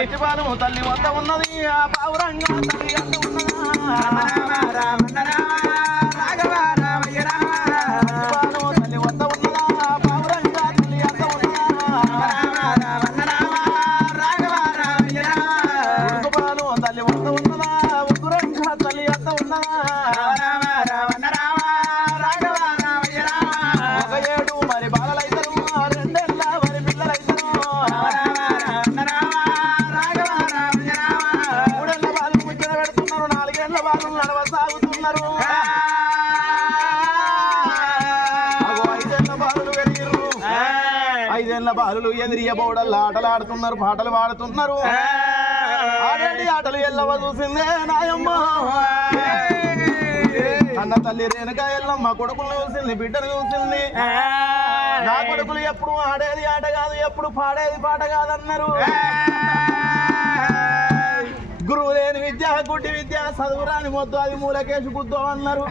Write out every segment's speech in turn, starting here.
మధ్యపాలము తల్లి వద్ద ఉన్నది ఆ పావురంగా తల్లి అంత ఉన్నదా తల్లి వద్ద ఉన్నదా పావురంగా తల్లి అంత ఉన్నదాపాలు తల్లి వద్ద ఉన్నదా ఉగ్గురంగా తల్లి అంత ఉన్నదా ఒక ఏడు మరి బాలలైతరు రెండేళ్ళ మరి పిల్లలైతరు మూడేళ్ళ బాలు ముచ్చట పెడుతున్నారు నాలుగేళ్ల బాలు నడవసాగుతున్నారు ఐదేళ్ల బాలులు ఎదిరియ బోడల్లా ఆటలాడుతున్నారు పాటలు పాడుతున్నారు ఆడేటి ఆటలు ఎల్లవ చూసిందే నాయమ్మ అన్న తల్లి రేణుక ఎల్లమ్మ కొడుకులు చూసింది బిడ్డను చూసింది నా కొడుకులు ఎప్పుడు ఆడేది ఆట కాదు ఎప్పుడు పాడేది పాట కాదన్నారు గురువు లేని విద్య గుడ్డి విద్య చదువురాని మొద్దు అది మూలకేసి గుద్దు అన్నారు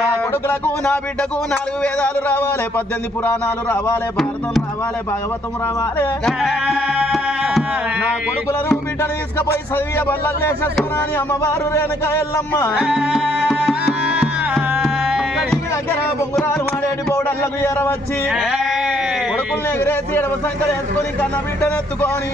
నా కొడుకులకు నా బిడ్డకు 4 వేదాలు రావాలి 18 పురాణాలు రావాలి భారతం రావాలి భాగవతం రావాలి నా కొడుకులను బిడ్డను తీసుకుపోయి చదివియ బల్లలు వేసేస్తున్నాని అమ్మవారు రేణుక ఎల్లమ్మ దగ్గర బొంగురాలు మాడేటి బోడళ్లకు ఎరవచ్చి కొడుకుల్ని ఎగిరేసి ఎడవ సంఖ్యలు వేసుకొని కన్న బిడ్డను ఎత్తుకొని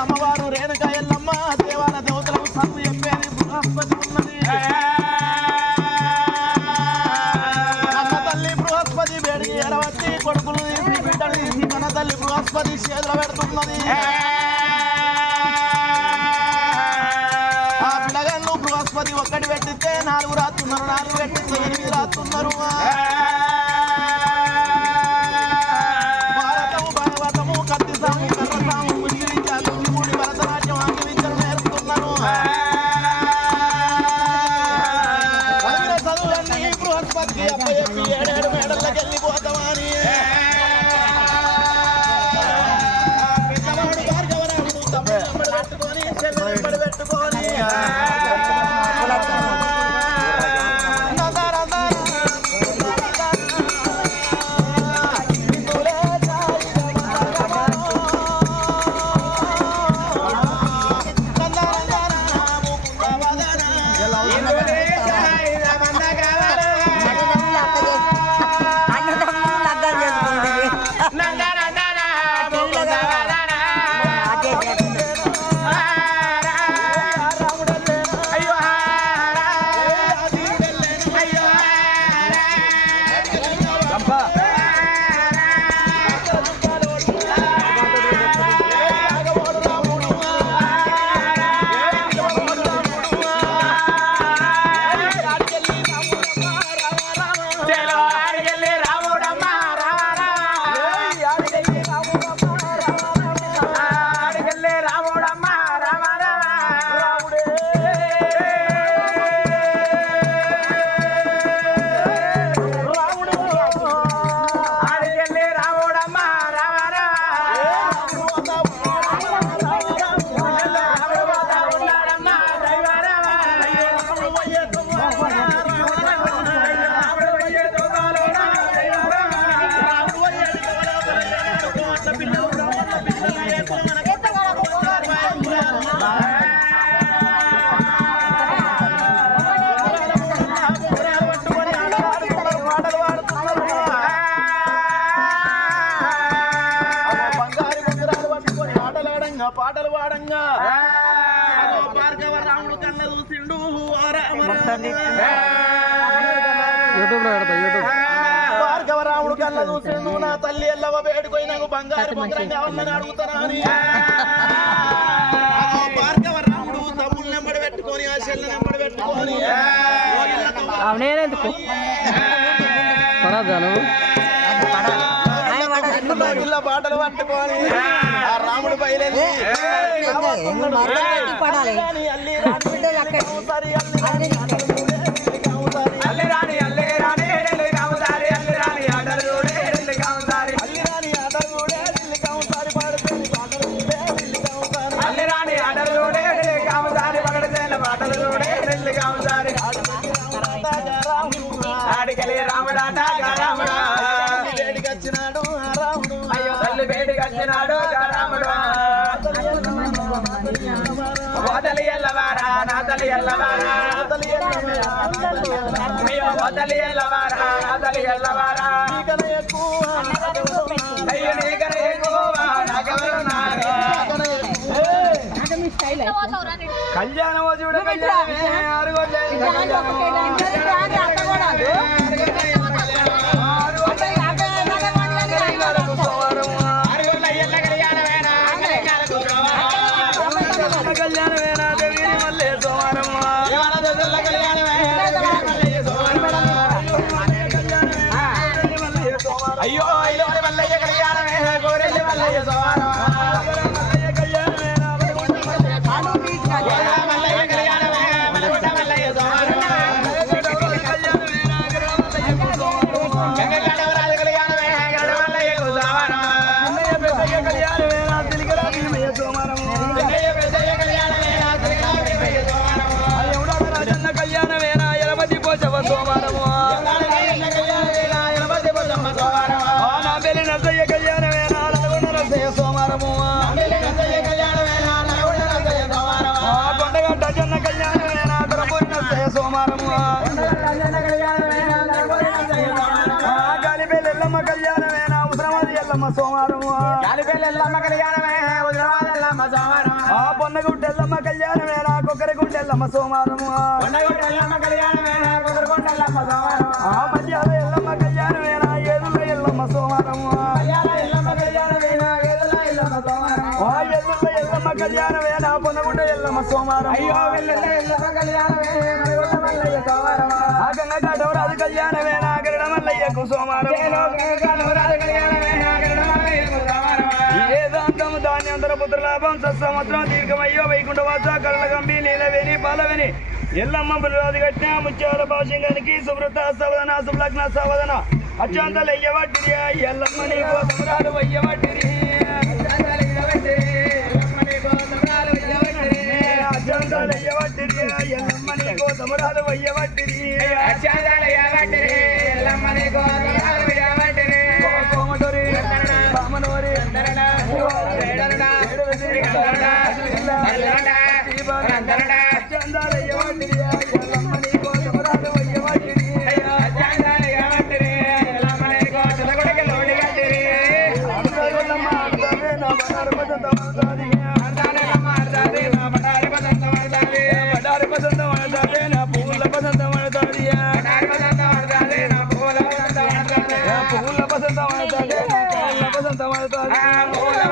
అమ్మవారు రేణుక ఎల్లమ్మ దేవాల దేవతలకు సత్తు చెప్పేది బృహస్పతి ఉన్నది కన్న తల్లి బృహస్పతి వేడికి ఎడవచ్చి కొడుకులు తీసి బిడ్డలు తీసి కన్న తల్లి బృహస్పతి చేతులు పెడుతున్నది ఆ పిల్లగాళ్ళు బృహస్పతి ఒక్కటి పెట్టితే 4 రాస్తున్నారు 4 పెట్టితే 8 రాస్తున్నారు భారతము భాగవతము కత్తి సాము కర్ర సాము ఆ పాటలు పాడంగా భార్గవ రాముడు కళ్ళ చూసిండు భార్గవ రాముడు కళ్ళ చూసిండు నా తల్లి ఎల్లవ వేడుకొని నాకు బంగారు బొంగరం కావాలని అడుగుతానని భార్గవ రాముడు తమ్ముళ్ళు నెంబడి పెట్టుకొని ఆ చెల్ల నెంబడి పెట్టుకొని ఇలా పాటలు పట్టుకొని ఆ రాముడు బయలుదేరి ఆడికలి రాముడాట రాముడా వేడికొచ్చినాడు రాముడు అయ్యో తల్లి వేడికొచ్చినాడు రాముడు వదలి ఎల్లవారా నా తల్లి ఎల్లవారా అయ్యో వదలి ఎల్లవారా నా తల్లి ఎల్లవారా అయ్యో నీకనే ఎక్కువ నాకెవరు కళ్యాణ చూడ కళ్యాణమే అయ్యో అయ్యో మల్లయ్య కళ్యాణమే గోరెల్లి మల్లయ్య సోమారం గాలిపేలెల్లమ్మ కళ్యాణమేనా ఉద్రవాది ఎల్లమ్మ సోమారము గాలిపేలెల్లమ్మ కళ్యాణమేనా ఉద్రవాది ఎల్లమ్మ సోమారము పొన్నగుడ్డెల్లమ్మ కళ్యాణమేనా కొక్కరిగుడ్డెల్లమ్మ సోమారము పొన్నగుడ్డెల్లమ్మ కళ్యాణమేనా కొక్కరిగుడ్డెల్లమ్మ సోమారము మధ్యాహ్న ఎల్లమ్మ కళ్యాణమేనా ఏదుల ఎల్లమ్మ సోమారము ఎల్లమ్మ కళ్యాణమేనా ఏదుల ఎల్లమ్మ సోమారము ఏదుల ఎల్లమ్మ కళ్యాణమేనా పొన్నగుడ్డ ఎల్లమ్మ సోమారము అయ్యో వెల్లెల్ల ఎల్లమ్మ కళ్యాణమేనా మల్లయ్య సోమారము ఆ గంగ గడవరాజు కళ్యాణమేనా గరుడ మల్లయ్యకు సోమారము ఏదాంతము ధాన్యంతర పుత్రలాభం సత్సంవత్సరం దీర్ఘమయ్యో వైకుంఠవాస కళ్ళ గంభీ నీలవేణి పాలవేణి ఎల్లమ్మ బురాది కట్టిన ముత్యాల భాషంగానికి సుమృత సవదన సులగ్న సవదన అత్యంతలు అయ్యవట్టిరి ఎల్లమ్మ నీ కోసమరాలు వయ్యవట్టిరి అత్యంతలు అయ్యవట్టిరి ఎల్లమ్మ నీ కోసమరాలు వయ్యవట్టిరి కోమటోరి బామనోరి పూల